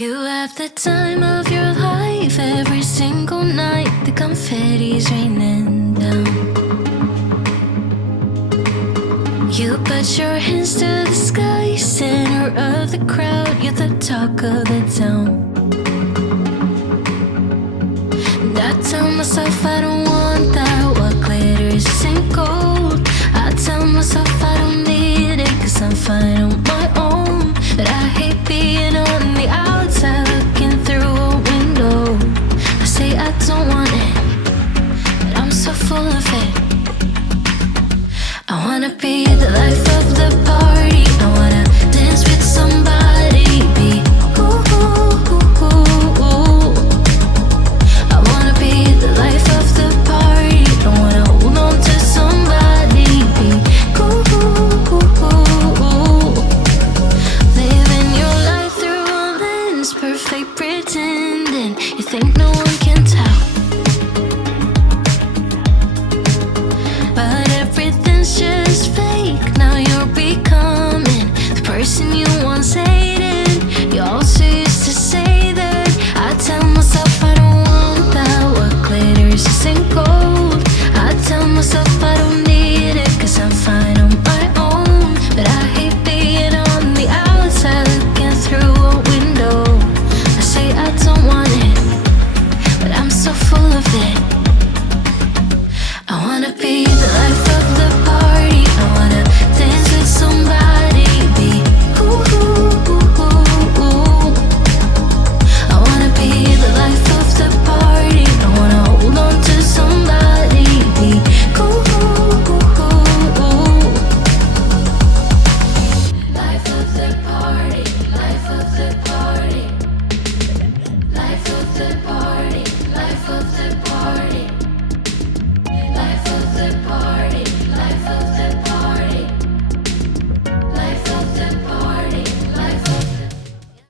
You have the time of your life every single night. The confetti's raining down. You put your hands to the sky, center of the crowd. You're the talk of the town. And I tell myself I don't want that. What glitters isn't gold. I tell myself I don't need it, 'cause I'm fine on my own. But I hate being on the outside looking through a window. I say I don't want it, but I'm so full of it. I wanna be the life of the party. I wanna dance with somebody. Be ooh, ooh, ooh, ooh, ooh. I wanna be the life of the party. I wanna hold on to somebody. Be ooh, ooh, ooh, ooh, ooh. Living your life through a lens, perfect pretending. You think no one